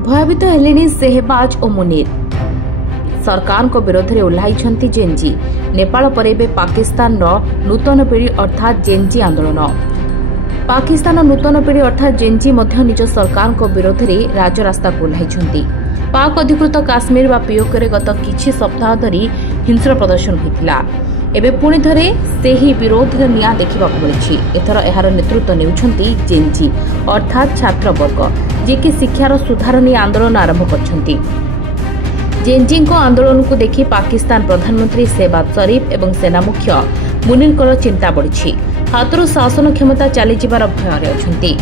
भयभीत हेलेनी सेहबाज और मुनीर। सरकार को विरोध में ओह्लाइछंती जेनजी। नेपाल पर एबे पाकिस्तान नूतन पीढ़ी अर्थात जेनजी आंदोलन। पाकिस्तान नूतन पीढ़ी अर्थात जेनजी मध्य निज सरकार को विरोध में राजरास्ता को ओह्लाइछंती। पाक अधिकृत काश्मीर व पिओके गत किछि सप्ताह धरी हिंस्र प्रदर्शन होइतिला। एबे पुणी थरे सेही विरोध रे निया देखिबा मिलछि। एथर एहार नेतृत्व नेउछंती जेनजी अर्थात छात्र वर्ग, जे कि शिक्षार सुधार नि आंदोलन आरंभ करछंती। जेनजी को आंदोलन को देखि पाकिस्तान प्रधानमंत्री शहबाज शरीफ एवं सेना मुख्य मुनीर चिंता बढ़ी। हाथरू शासन क्षमता चली जिबार भय अछंती।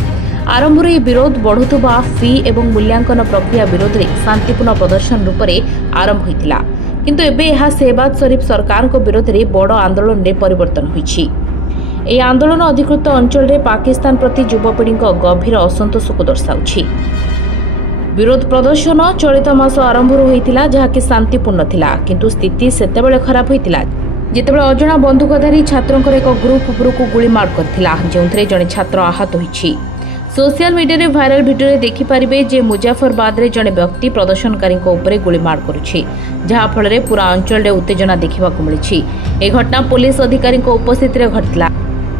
आरंभ में विरोध बढ़ुवा फी एवं मूल्यांकन प्रक्रिया विरोध में शांतिपूर्ण प्रदर्शन रूप में आरंभ होइतिला, किंतु एबे यह शहबाज शरीफ सरकार को विरोध में बड़ आंदोलन में परिवर्तन होइछि। यह आंदोलन अधिकृत अंचल में पाकिस्तान प्रति युवपीढ़ी गभीर असंतोष को दर्शाउछि। विरोध प्रदर्शन चलित मास आरंभ होइतिला, जहाँकि शांतिपूर्ण थिला, किंतु स्थिति सेतेबेले खराब होइतिला जेतेबेले अजଣା बंदूकधारी छात्रंकर एक ग्रुप उपरकू गुलीमार करथिला, जोंथरे जणे छात्र आहत होइछि। सोशल मीडिया रे भाइराल वीडियो रे देखि परिबे जे मुजफ्फरबाद रे जणे व्यक्ति प्रदर्शनकारी उपरे गुलीमार करुछि, जहा फल रे पूरा अंचल रे उत्तेजना देखिबा को मिलिछि। ए घटना पुलिस अधिकारी उपस्थिति रे घटिला।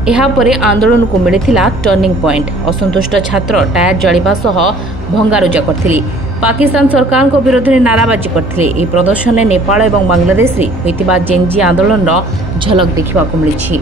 एहा परे आंदोलन को मिलिथिला टर्निंग पॉइंट। असंतुष्ट छात्र टायर जळिबा सह भंगारुजा करथिले। पाकिस्तान सरकार को विरोध में नाराबाजी करथिले। ए प्रदर्शन ने नेपाल और बांग्लादेश रे होइतिबा जेनजी आंदोलन झलक देखिबा को मिलिछि।